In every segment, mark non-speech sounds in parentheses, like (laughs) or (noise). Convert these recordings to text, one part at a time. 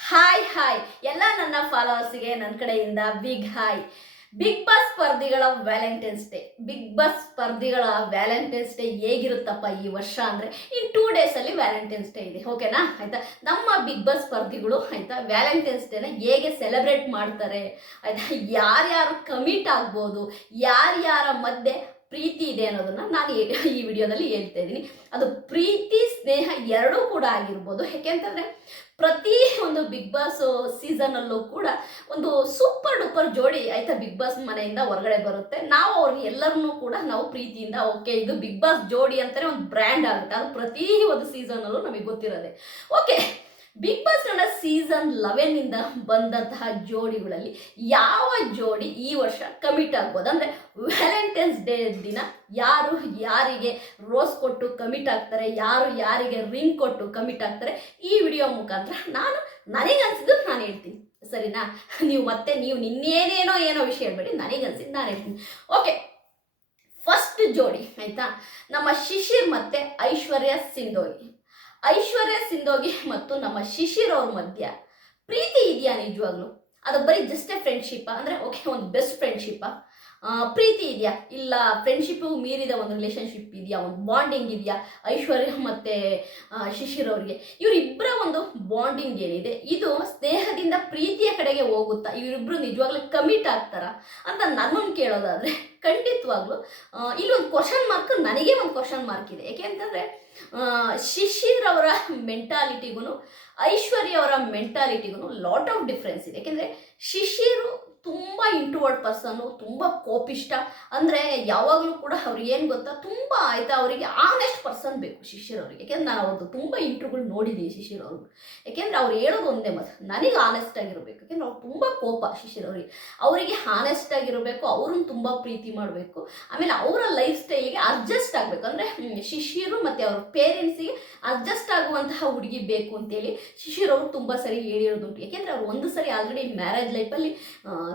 Hi hi ಎಲ್ಲ ನನ್ನ ಫಾಲೋವರ್ಸ್ಗೆ ನನ್ನ ಕಡೆಯಿಂದ ಬಿಗ್ ಹಾಯ್ ಬಿಗ್ ಬಾಸ್ ಸ್ಪರ್ಧಿಗಳ ವ್ಯಾಲೆಂಟೈನ್ಸ್ ಡೇ ಬಿಗ್ ಬಾಸ್ ಸ್ಪರ್ಧಿಗಳ ವ್ಯಾಲೆಂಟೈನ್ಸ್ ಡೇ ಹೇಗಿರುತ್ತಪ್ಪ ಈ ವರ್ಷ ಅಂದರೆ ಇನ್ ಟೂ ಡೇಸಲ್ಲಿ ವ್ಯಾಲೆಂಟೈನ್ಸ್ ಡೇ ಇದೆ. ಓಕೆನಾ ಆಯಿತಾ? ನಮ್ಮ ಬಿಗ್ ಬಾಸ್ ಸ್ಪರ್ಧಿಗಳು ಆಯಿತಾ ವ್ಯಾಲೆಂಟೈನ್ಸ್ ಡೇನ ಹೇಗೆ ಸೆಲೆಬ್ರೇಟ್ ಮಾಡ್ತಾರೆ? ಆಯಿತಾ? ಯಾರ್ಯಾರು ಕಮಿಟ್ ಆಗ್ಬೋದು? ಯಾರ್ಯಾರ ಮಧ್ಯೆ ಪ್ರೀತಿ ಇದೆ ಅನ್ನೋದನ್ನ ನಾನು ಈ- ವಿಡಿಯೋದಲ್ಲಿ ಹೇಳ್ತಾ ಇದ್ದೀನಿ. ಅದು ಪ್ರೀತಿ, ಸ್ನೇಹ ಎರಡೂ ಕೂಡ ಆಗಿರ್ಬೋದು. ಯಾಕೆಂತಂದ್ರೆ ಪ್ರತಿ ಒಂದು ಬಿಗ್ ಬಾಸ್ ಸೀಸನಲ್ಲೂ ಕೂಡ ಒಂದು ಸೂಪರ್ ಡೂಪರ್ ಜೋಡಿ ಆಯ್ತಾ ಬಿಗ್ ಬಾಸ್ ಮನೆಯಿಂದ ಹೊರಗಡೆ ಬರುತ್ತೆ. ನಾವು ಅವ್ರಿಗೆ ಎಲ್ಲರನ್ನೂ ಕೂಡ ನಾವು ಪ್ರೀತಿಯಿಂದ ಓಕೆ ಇದು ಬಿಗ್ ಬಾಸ್ ಜೋಡಿ ಅಂತಾನೆ ಒಂದು ಬ್ರ್ಯಾಂಡ್ ಆಗುತ್ತೆ. ಅದು ಪ್ರತಿ ಒಂದು ಸೀಸನಲ್ಲೂ ನಮಗೆ ಗೊತ್ತಿರೋದೆ. ಓಕೆ ಬಿಗ್ ಬಾಸ್ ನನ್ನ ಸೀಸನ್ ಲೆವೆನ್ ಇಂದ ಬಂದಂತಹ ಜೋಡಿಗಳಲ್ಲಿ ಯಾವ ಜೋಡಿ ಈ ವರ್ಷ ಕಮಿಟ್ ಆಗ್ಬೋದು? ಅಂದ್ರೆ ವ್ಯಾಲೆಂಟೈನ್ಸ್ ಡೇ ದಿನ ಯಾರು ಯಾರಿಗೆ ರೋಸ್ ಕೊಟ್ಟು ಕಮಿಟ್ ಆಗ್ತಾರೆ? ಯಾರು ಯಾರಿಗೆ ರಿಂಗ್ ಕೊಟ್ಟು ಕಮಿಟ್ ಆಗ್ತಾರೆ? ಈ ವಿಡಿಯೋ ಮುಖಾಂತರ ನಾನು ನನಗನ್ಸಿದ್ದು ನಾನು ಹೇಳ್ತೀನಿ. ಸರಿನಾ? ನೀವು ಮತ್ತೆ ನೀವು ನಿನ್ನೇನೇನೋ ಏನೋ ವಿಷಯ ಹೇಳ್ಬೇಡಿ ನನಗನ್ಸಿದ್ದು ನಾನು ಹೇಳ್ತೀನಿ. ಓಕೆ ಫಸ್ಟ್ ಜೋಡಿ, ಆಯ್ತಾ? ನಮ್ಮ ಶಿಶಿರ್ ಮತ್ತೆ ಐಶ್ವರ್ಯ ಸಿಂಧೋಗಿ ಐಶ್ವರ್ಯ ಸಿಂಧೋಗಿ ಮತ್ತು ನಮ್ಮ ಶಿಶಿರ್ ಅವ್ರ ಮಧ್ಯ ಪ್ರೀತಿ ಇದೆಯಾ ನಿಜವಾಗ್ಲು? ಅದು ಬರೀ ಜಸ್ಟ್ ಫ್ರೆಂಡ್ಶಿಪ್ ಅಂದ್ರೆ ಓಕೆ ಒಂದು ಬೆಸ್ಟ್ ಫ್ರೆಂಡ್ಶಿಪ್ ಪ್ರೀತಿ ಇದೆಯಾ? ಇಲ್ಲ ಫ್ರೆಂಡ್ಶಿಪ್ ಮೀರಿದ ಒಂದು ರಿಲೇಶನ್ಶಿಪ್ ಇದೆಯಾ? ಒಂದು ಬಾಂಡಿಂಗ್ ಇದೆಯಾ ಐಶ್ವರ್ಯ ಮತ್ತೆ ಶಿಶಿರ್ ಅವ್ರಿಗೆ? ಇವರಿಬ್ಬರ ಒಂದು ಬಾಂಡಿಂಗ್ ಏನಿದೆ? ಇದು ಸ್ನೇಹದಿಂದ ಪ್ರೀತಿಯ ಕಡೆಗೆ ಹೋಗುತ್ತಾ? ಇವರಿಬ್ರು ನಿಜವಾಗ್ಲೂ ಕಮಿಟ್ ಆಗ್ತಾರಾ? ಅಂತ ನನ್ನನ್ನು ಕೇಳೋದಾದ್ರೆ ಖಂಡಿತವಾಗ್ಲೂ ಇಲ್ಲಿ ಇಲ್ಲೊಂದು ಕ್ವಶನ್ ಮಾರ್ಕ್ ನನಗೆ ಒಂದು ಕ್ವಶನ್ ಮಾರ್ಕ್ ಇದೆ. ಯಾಕೆ ಅಂತಂದರೆ ಶಿಶಿರ್ ಅವರ ಮೆಂಟಾಲಿಟಿಗೂ ಐಶ್ವರ್ಯ ಅವರ ಮೆಂಟಾಲಿಟಿಗೂ ಲಾಟ್ ಆಫ್ ಡಿಫ್ರೆನ್ಸ್ ಇದೆ. ಯಾಕೆಂದ್ರೆ, ಶಿಶಿರು ತುಂಬ ಇಂಟ್ರೋವರ್ಡ್ ಪರ್ಸನ್ನು ತುಂಬ ಕೋಪಿಷ್ಟ ಅಂದರೆ ಯಾವಾಗಲೂ ಕೂಡ ಅವ್ರಿಗೆ ಏನು ಗೊತ್ತಾ, ತುಂಬ ಆಯಿತಾ ಅವರಿಗೆ ಆನೆಸ್ಟ್ ಪರ್ಸನ್ ಬೇಕು ಶಿಷ್ಯರವ್ರಿಗೆ ಯಾಕೆಂದ್ರೆ ನಾನು ಅವ್ರದ್ದು ತುಂಬ ಇಂಟ್ರ್ಯೂಗಳು ನೋಡಿದ್ದೀನಿ ಶಿಶಿರ್ ಯಾಕೆಂದರೆ ಅವ್ರು ಹೇಳೋದು ಒಂದೇ ಮಾತು, ನನಗೆ ಆನೆಸ್ಟ್ ಆಗಿರಬೇಕು. ಯಾಕೆಂದ್ರೆ ಅವ್ರು ತುಂಬ ಕೋಪ ಶಿಷ್ಯರವ್ರಿಗೆ ಅವರಿಗೆ. ಆನೆಸ್ಟ್ ಆಗಿರಬೇಕು, ಅವ್ರನ್ನ ತುಂಬ ಪ್ರೀತಿ ಮಾಡಬೇಕು. ಆಮೇಲೆ ಅವರ ಲೈಫ್ ಸ್ಟೈಲಿಗೆ ಅಡ್ಜಸ್ಟ್ ಆಗಬೇಕು. ಅಂದರೆ ಶಿಷ್ಯರು ಮತ್ತು ಅವ್ರ ಪೇರೆಂಟ್ಸಿಗೆ ಅಡ್ಜಸ್ಟ್ ಆಗುವಂತಹ ಹುಡುಗಿ ಬೇಕು ಅಂತೇಳಿ ಶಿಷ್ಯರವ್ರು ತುಂಬ ಸರಿ ಹೇಳಿರೋದುಂಟು. ಯಾಕೆಂದರೆ ಅವ್ರು ಒಂದು ಸರಿ ಆಲ್ರೆಡಿ ಮ್ಯಾರೇಜ್ ಲೈಫಲ್ಲಿ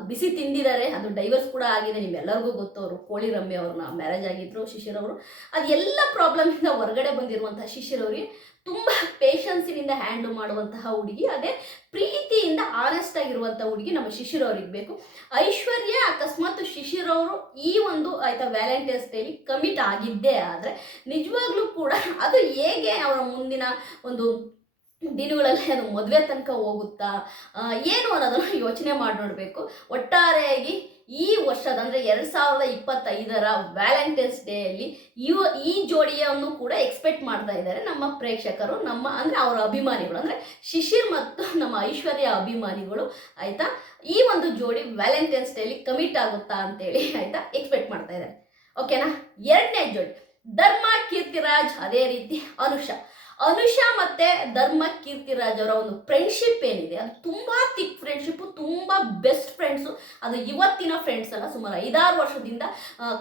ಬಿಸಿ ತಿಂದಿದ್ದಾರೆ, ಅದು ಡೈವರ್ಸ್ ಕೂಡ ಆಗಿದೆ, ನಿಮ್ಮೆಲ್ಲರಿಗೂ ಗೊತ್ತು ಅವರು. ಕೋಳಿ ರಮ್ಯ ಅವ್ರನ್ನ ಮ್ಯಾರೇಜ್ ಆಗಿದ್ರು, ಶಿಶಿರ್ ಅವರು. ಅದೆಲ್ಲ ಪ್ರಾಬ್ಲಮಿಂದ ಹೊರಗಡೆ ಬಂದಿರುವಂತಹ ಶಿಶಿರ್ ಅವರಿಗೆ ತುಂಬ ಪೇಷನ್ಸಿನಿಂದ ಹ್ಯಾಂಡಲ್ ಮಾಡುವಂತಹ ಹುಡುಗಿ, ಅದೇ ಪ್ರೀತಿಯಿಂದ ಆನೆಸ್ಟ್ ಆಗಿರುವಂಥ ಹುಡುಗಿ ನಮ್ಮ ಶಿಶಿರ್ ಬೇಕು ಐಶ್ವರ್ಯ ಅಕಸ್ಮಾತ್ ಶಿಶಿರ್ ಅವರು ಈ ಒಂದು, ಆಯ್ತಾ ವ್ಯಾಲೆಂಟೈನ್ಸ್ ಡೇಲಿ ಕಮಿಟ್ ಆಗಿದ್ದೇ ಆದರೆ ನಿಜವಾಗ್ಲೂ ಕೂಡ ಅದು ಹೇಗೆ ಅವರ ಮುಂದಿನ ಒಂದು ದಿನಗಳಲ್ಲಿ ಅದು ಮದುವೆ ತನಕ ಹೋಗುತ್ತಾ? ಏನು ಅನ್ನೋದನ್ನು ಯೋಚನೆ ಮಾಡಿ ನೋಡಬೇಕು. ಒಟ್ಟಾರೆಯಾಗಿ ಈ ವರ್ಷದ, ಅಂದರೆ ಎರಡು ಸಾವಿರದ ಇಪ್ಪತ್ತೈದರ ವ್ಯಾಲೆಂಟೈನ್ಸ್ ಡೇಯಲ್ಲಿ ಇವ, ಈ ಜೋಡಿಯನ್ನು ಕೂಡ ಎಕ್ಸ್ಪೆಕ್ಟ್ ಮಾಡ್ತಾ ಇದ್ದಾರೆ ನಮ್ಮ ಪ್ರೇಕ್ಷಕರು, ನಮ್ಮ, ಅಂದರೆ ಅವರ ಅಭಿಮಾನಿಗಳು, ಅಂದರೆ ಶಿಶಿರ್ ಮತ್ತು ನಮ್ಮ ಐಶ್ವರ್ಯ ಅಭಿಮಾನಿಗಳು, ಆಯಿತಾ? ಈ ಒಂದು ಜೋಡಿ ವ್ಯಾಲೆಂಟೈನ್ಸ್ ಡೇಲಿ ಕಮಿಟ್ ಆಗುತ್ತಾ ಅಂತೇಳಿ, ಆಯಿತಾ? ಎಕ್ಸ್ಪೆಕ್ಟ್ ಮಾಡ್ತಾ ಇದ್ದಾರೆ. ಓಕೆನಾ? ಎರಡನೇ ಜೋಡಿ. ಧರ್ಮ ಕೀರ್ತಿರಾಜ್, ಅದೇ ರೀತಿ ಅನುಷಾ. ಅನುಷಾ ಮತ್ತೆ ಧರ್ಮ ಕೀರ್ತಿರಾಜ್ ಅವರ ಒಂದು ಫ್ರೆಂಡ್ಶಿಪ್ ಏನಿದೆ, ಅದು ತುಂಬಾ ತಿಕ್ ಫ್ರೆಂಡ್ಶಿಪ್ ತುಂಬಾ ಬೆಸ್ಟ್ ಫ್ರೆಂಡ್ಸು ಅದು ಇವತ್ತಿನ ಫ್ರೆಂಡ್ಸ್ ಅಲ್ಲ, ಸುಮಾರು ಐದಾರು ವರ್ಷದಿಂದ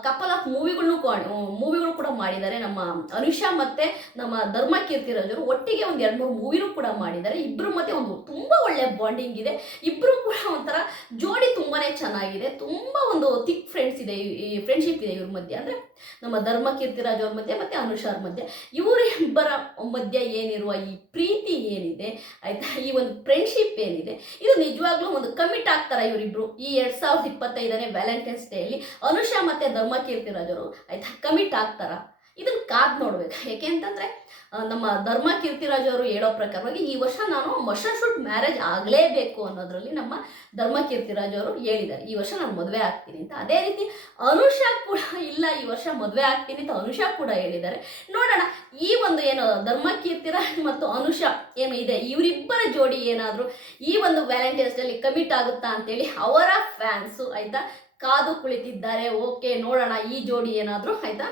ಕಪಲ್ ಆಫ್ ಮೂವಿಗಳನ್ನು ಮೂವಿಗಳು ಕೂಡ ಮಾಡಿದ್ದಾರೆ. ನಮ್ಮ ಅನುಷಾ ಮತ್ತೆ ನಮ್ಮ ಧರ್ಮ ಕೀರ್ತಿರಾಜ್ ಅವರು ಒಟ್ಟಿಗೆ ಒಂದು ಎರಡು ಮೂರು ಮೂವಿನೂ ಕೂಡ ಮಾಡಿದ್ದಾರೆ. ಇಬ್ಬರು ಮತ್ತೆ ಒಂದು ತುಂಬಾ ಒಳ್ಳೆ ಬಾಂಡಿಂಗ್ ಇದೆ. ಇಬ್ಬರು ಕೂಡ ಒಂಥರ ಜೋಡಿ ತುಂಬಾನೇ ಚೆನ್ನಾಗಿದೆ. ತುಂಬಾ ಒಂದು ತಿಕ್ ಫ್ರೆಂಡ್ಸ್ ಇದೆ, ಈ ಫ್ರೆಂಡ್ಶಿಪ್ ಇದೆ ಇವ್ರ ಮಧ್ಯೆ. ಅಂದ್ರೆ ನಮ್ಮ ಧರ್ಮ ಕೀರ್ತಿರಾಜ್ ಅವ್ರ ಮಧ್ಯೆ ಮತ್ತೆ ಅನುಷಾ ಅವ್ರ ಮಧ್ಯೆ. ಇವರಿಬ್ಬರ ಮಧ್ಯೆ ಏನಿರುವ ಈ ಪ್ರೀತಿ ಏನಿದೆ, ಆಯ್ತಾ? ಈ ಒಂದು ಫ್ರೆಂಡ್ಶಿಪ್ ಏನಿದೆ, ಇದು ನಿಜವಾಗ್ಲೂ ಒಂದು ಕಮಿಟ್ ಆಗ್ತಾರ ಇವರಿಬ್ರು. ಈ ಎರಡ್ ಸಾವಿರದ ಇಪ್ಪತ್ತೈದನೇ ವ್ಯಾಲೆಂಟೈನ್ಸ್ ಡೇಯಲ್ಲಿ ಅನುಷಾ ಮತ್ತೆ ಧರ್ಮ ರಾಜರು, ಆಯ್ತಾ? ಕಮಿಟ್ ಆಗ್ತಾರ? ಇದನ್ನ ಕಾದ್ ನೋಡ್ಬೇಕು. ಯಾಕೆ ಅಂತಂದ್ರೆ ನಮ್ಮ ಧರ್ಮ ಕೀರ್ತಿರಾಜ್ ಅವರು ಹೇಳೋ ಪ್ರಕಾರವಾಗಿ ಈ ವರ್ಷ ನಾನು ಮಷನ್ ಶೂಟ್ ಮ್ಯಾರೇಜ್ ಆಗಲೇಬೇಕು ಅನ್ನೋದ್ರಲ್ಲಿ ನಮ್ಮ ಧರ್ಮ ಕೀರ್ತಿರಾಜ್ ಅವರು ಹೇಳಿದ್ದಾರೆ. ಈ ವರ್ಷ ನಾನು ಮದುವೆ ಆಗ್ತೀನಿ ಅಂತ. ಅದೇ ರೀತಿ ಅನುಷಾ ಕೂಡ ಇಲ್ಲ, ಈ ವರ್ಷ ಮದುವೆ ಆಗ್ತೀನಿ ಅಂತ ಅನುಷಾ ಕೂಡ ಹೇಳಿದ್ದಾರೆ. ನೋಡೋಣ, ಈ ಒಂದು ಏನು ಧರ್ಮ ಕೀರ್ತಿರಾಜ್ ಮತ್ತು ಅನುಷಾ ಏನು ಇದೆ? ಇವರಿಬ್ಬರ ಜೋಡಿ ಏನಾದರೂ ಈ ಒಂದು ವ್ಯಾಲೆಂಟೈನ್ಸ್ ಡೇಲಿ ಕಮಿಟ್ ಆಗುತ್ತಾ ಅಂತೇಳಿ ಅವರ ಫ್ಯಾನ್ಸು ಆಯ್ತಾ? ಕಾದು ಕುಳಿತಿದ್ದಾರೆ. ಓಕೆ, ನೋಡೋಣ, ಈ ಜೋಡಿ ಏನಾದರೂ ಆಯಿತಾ?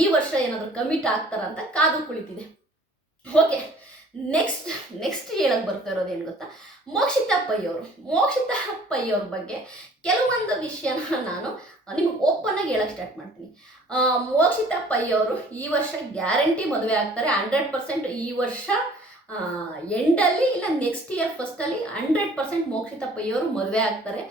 ಈ ವರ್ಷ ಏನಾದರೂ ಕಮಿಟ್ ಆಗ್ತಾರ ಅಂತ ಕಾದು ಕುಳಿತಿದೆ. ಓಕೆ ನೆಕ್ಸ್ಟ್ ನೆಕ್ಸ್ಟ್ ಹೇಳಕ್ ಬರ್ತಾ ಇರೋದು ಏನು ಗೊತ್ತಾ? ಮೋಕ್ಷಿತ ಅವರು ಅವ್ರ ಬಗ್ಗೆ ಕೆಲವೊಂದು ವಿಷಯನ ನಾನು ನಿಮಗೆ ಓಪನ್ ಆಗಿ ಹೇಳಕ್ ಸ್ಟಾರ್ಟ್ ಮಾಡ್ತೀನಿ. ಮೋಕ್ಷಿತ ಮೋಕ್ಷಿತಾ ಈ ವರ್ಷ ಗ್ಯಾರಂಟಿ ಮದುವೆ ಆಗ್ತಾರೆ. ಹಂಡ್ರೆಡ್ ಪರ್ಸೆಂಟ್ ಈ ವರ್ಷ ಎಂಡಲ್ಲಿ ಇಲ್ಲ ನೆಕ್ಸ್ಟ್ ಇಯರ್ ಫಸ್ಟಲ್ಲಿ ಹಂಡ್ರೆಡ್ ಪರ್ಸೆಂಟ್ ಮೋಕ್ಷಿತ ಪೈಯವರು ಮದುವೆ ಆಗ್ತಾರೆ.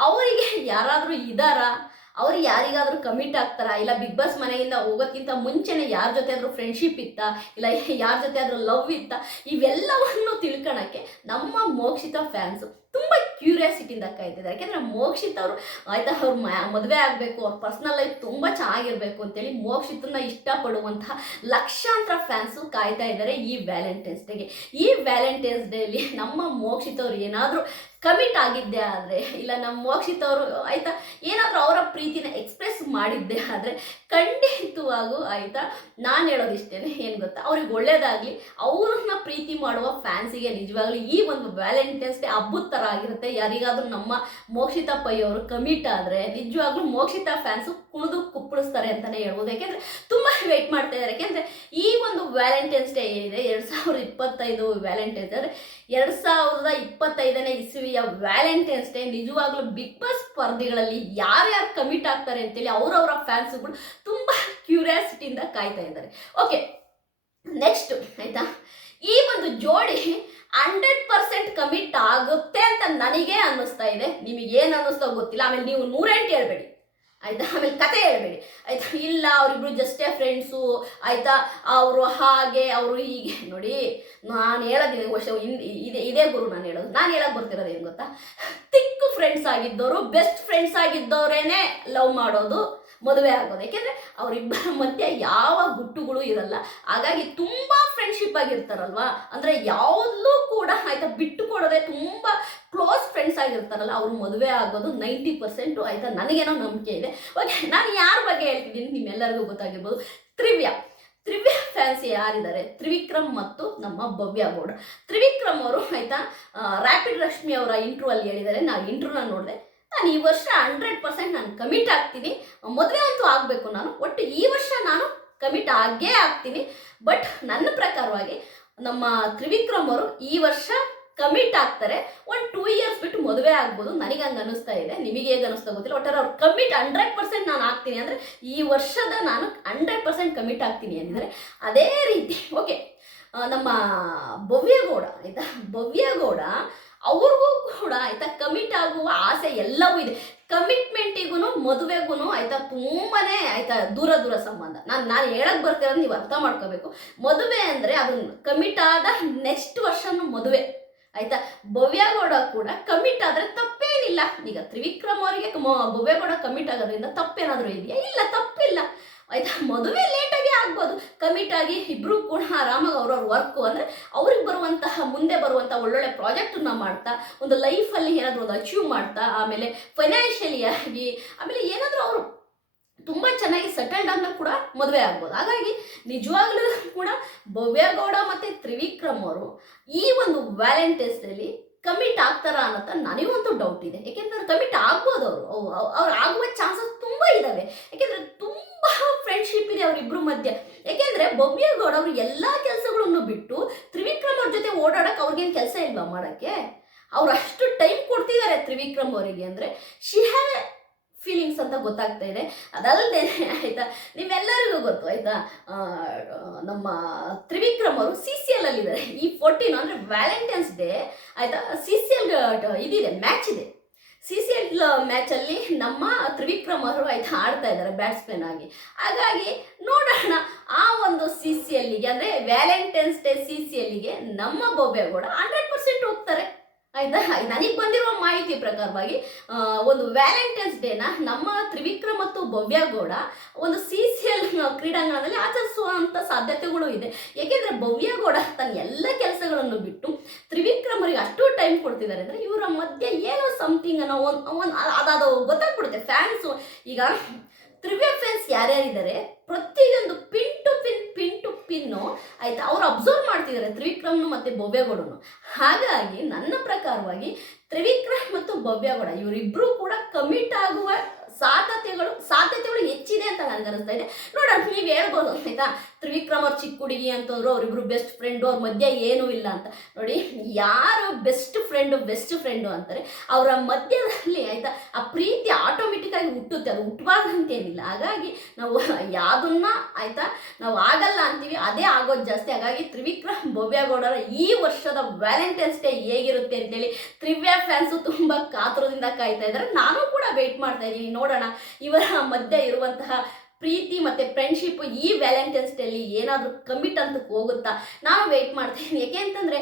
ಅವರಿಗೆ ಯಾರಾದರೂ ಇದ್ದಾರಾ? ಅವ್ರು ಯಾರಿಗಾದ್ರೂ ಕಮಿಟ್ ಆಗ್ತಾರಾ? ಇಲ್ಲ ಬಿಗ್ ಬಾಸ್ ಮನೆಯಿಂದ ಹೋಗೋಕ್ಕಿಂತ ಮುಂಚೆನೆ ಯಾರ ಜೊತೆ ಆದ್ರೂ ಫ್ರೆಂಡ್ಶಿಪ್ ಇತ್ತಾ? ಇಲ್ಲ (laughs) ಯಾರ ಜೊತೆ ಆದ್ರೂ ಲವ್ ಇತ್ತಾ? ಇವೆಲ್ಲವನ್ನು ತಿಳ್ಕೊಳಕ್ಕೆ ನಮ್ಮ ಮೋಕ್ಷಿತ ಫ್ಯಾನ್ಸು ತುಂಬ ಕ್ಯೂರಿಯಾಸಿಟಿಯಿಂದ ಕಾಯ್ತಿದ್ದಾರೆ ಯಾಕೆಂದರೆ ಮೋಕ್ಷಿತ್ ಅವರು, ಆಯ್ತಾ, ಅವ್ರ ಮದುವೆ ಆಗಬೇಕು, ಅವ್ರ ಪರ್ಸ್ನಲ್ ಲೈಫ್ ತುಂಬ ಚೆನ್ನಾಗಿರ್ಬೇಕು ಅಂತೇಳಿ ಮೋಕ್ಷಿತನ್ನ ಇಷ್ಟಪಡುವಂತಹ ಲಕ್ಷಾಂತರ ಫ್ಯಾನ್ಸು ಕಾಯ್ತಾ ಇದ್ದಾರೆ ಈ ವ್ಯಾಲೆಂಟೈನ್ಸ್ ಡೇಗೆ ಈ ವ್ಯಾಲೆಂಟೈನ್ಸ್ ಡೇಲಿ ನಮ್ಮ ಮೋಕ್ಷಿತ್ ಅವ್ರು ಏನಾದರೂ ಕಮಿಟ್ ಆಗಿದ್ದೆ ಆದರೆ, ಇಲ್ಲ ನಮ್ಮ ಮೋಕ್ಷಿತ್ ಅವರು, ಆಯ್ತಾ? ಏನಾದರೂ ಅವರ ಪ್ರೀತಿನ ಎಕ್ಸ್ಪ್ರೆಸ್ ಮಾಡಿದ್ದೆ ಆದರೆ ಖಂಡಿತವಾಗೂ ಆಯಿತಾ? ನಾನು ಹೇಳೋದಿಷ್ಟೇ ಏನು ಗೊತ್ತಾ? ಅವ್ರಿಗೆ ಒಳ್ಳೇದಾಗಲಿ, ಅವ್ರನ್ನ ಪ್ರೀತಿ ಮಾಡುವ ಫ್ಯಾನ್ಸಿಗೆ ನಿಜವಾಗ್ಲೂ ಈ ಒಂದು ವ್ಯಾಲೆಂಟೈನ್ಸ್ ಡೇ ಹಬ್ಬದ ಥರ ಆಗಿರುತ್ತೆ. ಯಾರಿಗಾದರೂ ನಮ್ಮ ಮೋಕ್ಷಿತ ಪೈ ಅವರು ಕಮಿಟ್ ಆದರೆ, ನಿಜವಾಗ್ಲೂ ಮೋಕ್ಷಿತಾ ಫ್ಯಾನ್ಸು ಕುಣಿದು ಕುಪ್ಪಳಿಸ್ತಾರೆ ಅಂತಲೇ ಹೇಳ್ಬೋದು. ಯಾಕೆಂದರೆ ತುಂಬ ವೆಯ್ಟ್ ಮಾಡ್ತಾ ಇದ್ದಾರೆ. ಯಾಕೆಂದರೆ ಈ ಒಂದು ವ್ಯಾಲೆಂಟೈನ್ಸ್ ಡೇ ಏನಿದೆ? ಎರಡು ಸಾವಿರದ ಇಪ್ಪತ್ತೈದು ವ್ಯಾಲೆಂಟೈನ್ಸ್ ಅಂದರೆ ಎರಡು ಸಾವಿರದ ಇಪ್ಪತ್ತೈದನೇ ಇಸುವಿಯ ವ್ಯಾಲೆಂಟೈನ್ಸ್ ಡೇ ನಿಜವಾಗ್ಲೂ ಬಿಗ್ ಬಾಸ್ ಸ್ಪರ್ಧೆಗಳಲ್ಲಿ ಯಾರ್ಯಾರು ಕಮಿಟ್ ಆಗ್ತಾರೆ ಅಂತೇಳಿ ಅವರವರ ಫ್ಯಾನ್ಸ್ಗಳು ತುಂಬ ಕ್ಯೂರಿಯಾಸಿಟಿಯಿಂದ ಕಾಯ್ತಾ ಇದ್ದಾರೆ. ಓಕೆ ನೆಕ್ಸ್ಟ್ ಆಯ್ತಾ? ಈ ಒಂದು ಜೋಡಿ ಹಂಡ್ರೆಡ್ ಪರ್ಸೆಂಟ್ ಕಮಿಟ್ ಆಗುತ್ತೆ ಅಂತ ನನಗೆ ಅನ್ನಿಸ್ತಾ ಇದೆ. ನಿಮಗೆ ಏನು ಅನ್ನಿಸ್ತಾ ಗೊತ್ತಿಲ್ಲ. ಆಮೇಲೆ ನೀವು ನೂರೆಂಟು ಹೇಳ್ಬೇಡಿ ಆಯ್ತಾ? ಆಮೇಲೆ ಕತೆ ಹೇಳ್ಬೇಡಿ. ಆಯ್ತಾ? ಇಲ್ಲ, ಅವರಿಬ್ರು ಜಸ್ಟೇ ಫ್ರೆಂಡ್ಸು ಆಯ್ತಾ? ಅವರು ಹಾಗೆ, ಅವರು ಹೀಗೆ. ನೋಡಿ, ನಾನು ಹೇಳೋದಿಲ್ಲ ವರ್ಷ ಇದೇ ಇದೇ ಗುರು ನಾನು ಹೇಳೋದು. ನಾನು ಹೇಳಕ್ಕೆ ಬರ್ತಿರೋದು ಏನು ಗೊತ್ತಾ? (laughs) ತಿಕ್ಕು ಫ್ರೆಂಡ್ಸ್ ಆಗಿದ್ದವರು ಬೆಸ್ಟ್ ಫ್ರೆಂಡ್ಸ್ ಆಗಿದ್ದವರೇನೆ ಲವ್ ಮಾಡೋದು. ಮದುವೆ ಆಗೋದು. ಯಾಕೆಂದ್ರೆ ಅವರಿಬ್ಬರ ಮಧ್ಯೆ ಯಾವ ಗುಟ್ಟುಗಳು ಇರಲ್ಲ. ಹಾಗಾಗಿ ತುಂಬಾ ಫ್ರೆಂಡ್ಶಿಪ್ ಆಗಿರ್ತಾರಲ್ವಾ? ಅಂದ್ರೆ ಯಾವುದೂ ಕೂಡ ಆಯ್ತಾ ಬಿಟ್ಟು ಕೊಡದೆ ತುಂಬಾ ಕ್ಲೋಸ್ ಫ್ರೆಂಡ್ಸ್ ಆಗಿರ್ತಾರಲ್ಲ, ಅವ್ರು ಮದುವೆ ಆಗೋದು ನೈಂಟಿ ಪರ್ಸೆಂಟು ಆಯ್ತಾ ನನಗೇನೋ ನಂಬಿಕೆ ಇದೆ. ಓಕೆ ನಾನು ಯಾರ ಬಗ್ಗೆ ಹೇಳ್ತಿದ್ದೀನಿ ನಿಮ್ಮೆಲ್ಲರಿಗೂ ಗೊತ್ತಾಗಿರ್ಬೋದು. ತ್ರಿವ್ಯ. ತ್ರಿವ್ಯ ಫ್ಯಾನ್ಸಿ ಯಾರಿದ್ದಾರೆ? ತ್ರಿವಿಕ್ರಮ್ ಮತ್ತು ನಮ್ಮ ಭವ್ಯ ಗೌಡ. ತ್ರಿವಿಕ್ರಮ್ ಅವರು ಆಯ್ತಾ ರ್ಯಾಪಿಡ್ ರಶ್ಮಿ ಅವರ ಇಂಟ್ರೂ ಅಲ್ಲಿ ಹೇಳಿದ್ದಾರೆ. ನಾವು ಇಂಟ್ರೂನ ನೋಡಿದೆ. ನಾನು ಈ ವರ್ಷ ಹಂಡ್ರೆಡ್ ಪರ್ಸೆಂಟ್ ನಾನು ಕಮಿಟ್ ಆಗ್ತೀನಿ. ಮದುವೆ ಅಂತೂ ಆಗಬೇಕು ನಾನು. ಒಟ್ಟು ಈ ವರ್ಷ ನಾನು ಕಮಿಟ್ ಆಗೇ ಆಗ್ತೀನಿ. ಬಟ್ ನನ್ನ ಪ್ರಕಾರವಾಗಿ ನಮ್ಮ ತ್ರಿವಿಕ್ರಮ್ ಅವರು ಈ ವರ್ಷ ಕಮಿಟ್ ಆಗ್ತಾರೆ. ಒಂದು ಟೂ ಇಯರ್ಸ್ ಬಿಟ್ಟು ಮದುವೆ ಆಗ್ಬೋದು. ನನಗೆ ಹಂಗೆ ಅನಿಸ್ತಾ ಇದೆ. ನಿಮಗೆ ಹೇಗೆ ಅನಿಸ್ತಾ ಗೊತ್ತಿಲ್ಲ. ಒಟ್ಟಾರೆ ಅವ್ರು ಕಮಿಟ್ ಹಂಡ್ರೆಡ್ ಪರ್ಸೆಂಟ್ ನಾನು ಆಗ್ತೀನಿ. ಅಂದರೆ ಈ ವರ್ಷದ ನಾನು ಹಂಡ್ರೆಡ್ ಪರ್ಸೆಂಟ್ ಕಮಿಟ್ ಆಗ್ತೀನಿ ಅಂದರೆ ಅದೇ ರೀತಿ ಓಕೆ ನಮ್ಮ ಭವ್ಯಗೌಡ, ಆಯಿತಾ? ಭವ್ಯಗೌಡ ಅವ್ರಿಗೂ ಕೂಡ ಆಯ್ತಾ ಕಮಿಟ್ ಆಗುವ ಆಸೆ ಎಲ್ಲವೂ ಇದೆ. ಕಮಿಟ್ಮೆಂಟಿಗೂ ಮದುವೆಗೂ ಆಯ್ತಾ ತುಂಬಾನೇ ಆಯ್ತಾ ದೂರ ದೂರ ಸಂಬಂಧ. ನಾನು ನಾನು ಹೇಳಕ್ ಬರ್ತಿರೋದು ನೀವು ಅರ್ಥ ಮಾಡ್ಕೋಬೇಕು. ಮದುವೆ ಅಂದರೆ ಅದು ಕಮಿಟ್ ಆದ ನೆಕ್ಸ್ಟ್ ವರ್ಷನೂ ಮದುವೆ. ಆಯ್ತಾ? ಭವ್ಯಗೌಡ ಕೂಡ ಕಮಿಟ್ ಆದರೆ ತಪ್ಪೇನಿಲ್ಲ. ಈಗ ತ್ರಿವಿಕ್ರಮ್ ಅವರಿಗೆ ಭವ್ಯಗೌಡ ಕಮಿಟ್ ಆಗೋದ್ರಿಂದ ತಪ್ಪೇನಾದರೂ ಇದೆಯಾ? ಇಲ್ಲ, ತಪ್ಪಿಲ್ಲ. ಆಯ್ತಾ? ಮದುವೆ ಲೇಟಾಗಿ ಆಗ್ಬೋದು. ಕಮಿಟ್ ಆಗಿ ಇಬ್ರು ಕೂಡ ಆರಾಮಾಗಿ ಅವ್ರವ್ರ ವರ್ಕು ಅಂದರೆ ಅವ್ರಿಗೆ ಬರುವಂತಹ ಮುಂದೆ ಬರುವಂತಹ ಒಳ್ಳೊಳ್ಳೆ ಪ್ರಾಜೆಕ್ಟನ್ನ ಮಾಡ್ತಾ, ಒಂದು ಲೈಫಲ್ಲಿ ಏನಾದರೂ ಒಂದು ಅಚೀವ್ ಮಾಡ್ತಾ, ಆಮೇಲೆ ಫೈನಾನ್ಷಿಯಲಿ ಆಗಿ, ಆಮೇಲೆ ಏನಾದರೂ ಅವರು ತುಂಬ ಚೆನ್ನಾಗಿ ಸೆಟಲ್ಡ್ ಆದ್ಮೇಲೆ ಕೂಡ ಮದುವೆ ಆಗ್ಬೋದು. ಹಾಗಾಗಿ ನಿಜವಾಗ್ಲೂ ಕೂಡ ಭವ್ಯಗೌಡ ಮತ್ತು ತ್ರಿವಿಕ್ರಮ್ ಅವರು ಈ ಒಂದು ವ್ಯಾಲೆಂಟೈನ್ಸ್ ಡೇಲಿ ಕಮಿಟ್ ಆಗ್ತಾರಾ ಅನ್ನೋಂಥ ನನಗಂತೂ ಡೌಟ್ ಇದೆ. ಯಾಕೆಂದ್ರೆ ಕಮಿಟ್ ಆಗ್ಬೋದು ಅವರು. ಅವ್ರು ಆಗುವ ಚಾನ್ಸಸ್ ತುಂಬ ಇದ್ದಾವೆ ಯಾಕೆಂದ್ರೆ ತುಂಬ ಫ್ರೆಂಡ್ಶಿಪ್ ಇದೆ ಅವರಿಬ್ಬರ ಮಧ್ಯೆ. ಯಾಕೆಂದ್ರೆ ಭವ್ಯಗೌಡ ಅವರು ಎಲ್ಲ ಕೆಲಸಗಳನ್ನು ಬಿಟ್ಟು ತ್ರಿವಿಕ್ರಮ್ ಅವ್ರ ಜೊತೆ ಓಡಾಡಕ್ಕೆ ಅವ್ರಿಗೇನು ಕೆಲಸ ಇಲ್ವಾ ಮಾಡೋಕ್ಕೆ? ಅವ್ರು ಅಷ್ಟು ಟೈಮ್ ಕೊಡ್ತಿದ್ದಾರೆ ತ್ರಿವಿಕ್ರಮ್ ಅವರಿಗೆ ಅಂದರೆ ಶಿ ಹ್ಯಾವ್ ಫೀಲಿಂಗ್ಸ್ ಅಂತ ಗೊತ್ತಾಗ್ತಾ ಇದೆ. ಅದಲ್ಲದೆ (laughs) ಆಯ್ತಾ, ನಿಮ್ಮೆಲ್ಲರಿಗೂ ಗೊತ್ತು, ಆಯ್ತಾ? ನಮ್ಮ ತ್ರಿವಿಕ್ರಮ್ ಅವರು ಸಿ ಸಿ ಎಲ್ ಅಲ್ಲಿದ್ದಾರೆ ಈ ಫೋರ್ಟೀನ್ ಅಂದರೆ ವ್ಯಾಲೆಂಟೈನ್ಸ್ ಡೇ ಆಯ್ತಾ? ಸಿ ಸಿ ಎಲ್ ಇದಿದೆ ಮ್ಯಾಚ್ ಇದೆ. ಸಿ ಸಿ ಎಲ್ ಮ್ಯಾಚಲ್ಲಿ ನಮ್ಮ ತ್ರಿವಿಕ್ರಮ್ ಅವರು, ಆಯ್ತಾ, ಆಡ್ತಾ ಇದ್ದಾರೆ ಬ್ಯಾಟ್ಸ್ಮನ್ ಆಗಿ. ಹಾಗಾಗಿ ನೋಡೋಣ, ಆ ಒಂದು ಸಿ ಸಿ ಎಲ್ಲಿಗೆ ಅಂದರೆ ವ್ಯಾಲೆಂಟೈನ್ಸ್ ಡೇ ಸಿ ಸಿ ಎಲ್ಲಿಗೆ ನಮ್ಮ ಕೂಡ ಹಂಡ್ರೆಡ್ ಪರ್ಸೆಂಟ್ ಹೋಗ್ತಾರೆ. ಆಯ್ತಾ? ನನಗೆ ಬಂದಿರುವ ಮಾಹಿತಿ ಪ್ರಕಾರವಾಗಿ ಒಂದು ವ್ಯಾಲೆಂಟೈನ್ಸ್ ಡೇನ ನಮ್ಮ ತ್ರಿವಿಕ್ರಮ್ ಮತ್ತು ಭವ್ಯಗೌಡ ಒಂದು ಸಿ ಸಿ ಎಲ್ ಕ್ರೀಡಾಂಗಣದಲ್ಲಿ ಆಚರಿಸುವಂಥ ಸಾಧ್ಯತೆಗಳು ಇದೆ. ಏಕೆಂದರೆ ಭವ್ಯಗೌಡ ತನ್ನ ಎಲ್ಲ ಕೆಲಸಗಳನ್ನು ಬಿಟ್ಟು ತ್ರಿವಿಕ್ರಮರಿಗೆ ಅಷ್ಟು ಟೈಮ್ ಕೊಡ್ತಿದ್ದಾರೆ ಅಂದರೆ ಇವರ ಮಧ್ಯೆ ಏನೋ ಸಮಥಿಂಗ್ ಅನ್ನೋ ಒಂದು ಒಂದು ಅದಾದ ಗೊತ್ತಾಗ್ಬಿಡುತ್ತೆ. ಫ್ಯಾನ್ಸು ಈಗ ತ್ರಿವ್ಯ ಫ್ಯಾನ್ಸ್ ಯಾರ್ಯಾರಿದ್ದಾರೆ? ಪ್ರತಿಯೊಂದು pin to pin pin to pin ಆಯ್ತಾ, ಅವ್ರು ಅಬ್ಸರ್ವ್ ಮಾಡ್ತಿದ್ದಾರೆ ತ್ರಿವಿಕ್ರಮ್ನು ಮತ್ತು ಭವ್ಯಗೌಡನು. ಹಾಗಾಗಿ ನನ್ನ ಪ್ರಕಾರವಾಗಿ ತ್ರಿವಿಕ್ರಮ್ ಮತ್ತು ಭವ್ಯಗೌಡ ಇವರಿಬ್ಬರು ಕೂಡ ಕಮಿಟ್ ಆಗುವ ಸಾಧ್ಯತೆಗಳು ಸಾಧ್ಯತೆಗಳು ಹೆಚ್ಚಿದೆ ಅಂತ ನನಗೆ ಅನಿಸ್ತಾ ಇದೆ. ನೋಡೋಣ, ನೀವು ಹೇಳ್ಬೋದು, ಆಯ್ತಾ? ತ್ರಿವಿಕ್ರಮ್ ಅವ್ರ ಚಿಕ್ಕ ಹುಡುಗಿ ಅಂತಂದ್ರು ಅವರಿಬ್ಬರು ಬೆಸ್ಟ್ ಫ್ರೆಂಡು ಅವ್ರ ಮಧ್ಯೆ ಏನೂ ಇಲ್ಲ ಅಂತ. ನೋಡಿ, ಯಾರು ಬೆಸ್ಟ್ ಫ್ರೆಂಡು ಬೆಸ್ಟ್ ಫ್ರೆಂಡು ಅಂತಾರೆ, ಅವರ ಮಧ್ಯದಲ್ಲಿ, ಆಯ್ತಾ? ಆ ಪ್ರೀತಿ ಆಗಿ ಹುಟ್ಟುತ್ತೆ, ಅದು ಹುಟ್ಟಬಾರ್ದಂತೇನಿಲ್ಲ ಹಾಗಾಗಿ ನಾವು ಯಾವುದನ್ನ ಆಯ್ತಾ, ನಾವು ಆಗಲ್ಲ ಅಂತೀವಿ, ಅದೇ ಆಗೋದು ಜಾಸ್ತಿ. ಹಾಗಾಗಿ ತ್ರಿವಿಕ್ರಮ್ ಭವ್ಯಗೌಡರ ಈ ವರ್ಷದ ವ್ಯಾಲೆಂಟೈನ್ಸ್ ಡೇ ಹೇಗಿರುತ್ತೆ ಅಂತೇಳಿ ತ್ರಿವ್ಯ ಫ್ಯಾನ್ಸು ತುಂಬ ಕಾತುರದಿಂದ ಕಾಯ್ತಾ ಇದ್ದಾರೆ. ನಾನು ಕೂಡ ವೆಯ್ಟ್ ಮಾಡ್ತಾ ಇದ್ದೀನಿ. ನೋಡೋಣ, ಇವರ ಮಧ್ಯೆ ಇರುವಂತಹ ಪ್ರೀತಿ ಮತ್ತು ಫ್ರೆಂಡ್ಶಿಪ್ ಈ ವ್ಯಾಲೆಂಟೈನ್ಸ್ ಡೇಲಿ ಏನಾದರೂ ಕಮಿಟ್ ಅಂತ ಹೋಗುತ್ತಾ, ನಾನು ವೆಯ್ಟ್ ಮಾಡ್ತೀನಿ ಯಾಕೆ ಅಂತಂದರೆ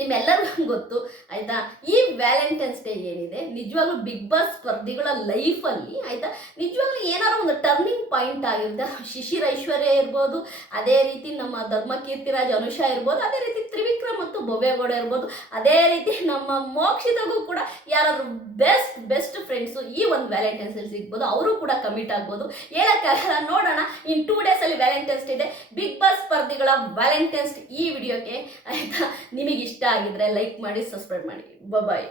ನಿಮ್ಮೆಲ್ಲರಿಗೂ ಗೊತ್ತು, ಆಯಿತಾ? ಈ ವ್ಯಾಲೆಂಟೈನ್ಸ್ ಡೇ ಏನಿದೆ, ನಿಜವಾಗ್ಲೂ ಬಿಗ್ ಬಾಸ್ ಸ್ಪರ್ಧಿಗಳ ಲೈಫಲ್ಲಿ ಆಯಿತಾ? ನಿಜವಾಗ್ಲೂ ಏನಾದ್ರು ಒಂದು ಟರ್ನಿಂಗ್ ಪಾಯಿಂಟ್ ಆಗಿರುತ್ತೆ. ಶಿಶಿರ ಐಶ್ವರ್ಯ ಇರ್ಬೋದು, ಅದೇ ರೀತಿ ನಮ್ಮ ಧರ್ಮಕೀರ್ತಿರಾಜ್ ಅನುಷಾ ಇರ್ಬೋದು, ಅದೇ ರೀತಿ ತ್ರಿವಿಕ್ರಮ್ ಭವ್ಯಗೌಡ ಇರ್ಬೋದು. ಅದೇ ರೀತಿ ನಮ್ಮ ಮೋಕ್ಷಿತಗೂ ಕೂಡ ಯಾರಾದರೂ ಬೆಸ್ಟ್ ಬೆಸ್ಟ್ ಫ್ರೆಂಡ್ಸು ಈ ಒಂದು ವ್ಯಾಲೆಂಟೈನ್ಸ್ ಡೇ ಸಿಗ್ಬೋದು. ಅವರು ಕೂಡ ಕಮಿಟ್ ಆಗ್ಬೋದು. ಹೇಳೋಕ್ಕಾಗಲ್ಲ, ನೋಡೋಣ. ಇನ್ ಟೂ ಡೇಸಲ್ಲಿ ವ್ಯಾಲೆಂಟೈನ್ಸ್ ಇದೆ. ಬಿಗ್ ಬಾಸ್ ಸ್ಪರ್ಧಿಗಳ ವ್ಯಾಲೆಂಟೈನ್ಸ್ ಈ ವಿಡಿಯೋಗೆ ಆಯಿತಾ? ನಿಮಗೆ ಇಷ್ಟ ಆಗಿದ್ರೆ ಲೈಕ್ ಮಾಡಿ ಸಬ್ಸ್ಕ್ರೈಬ್ ಮಾಡಿ. ಬಾಯ್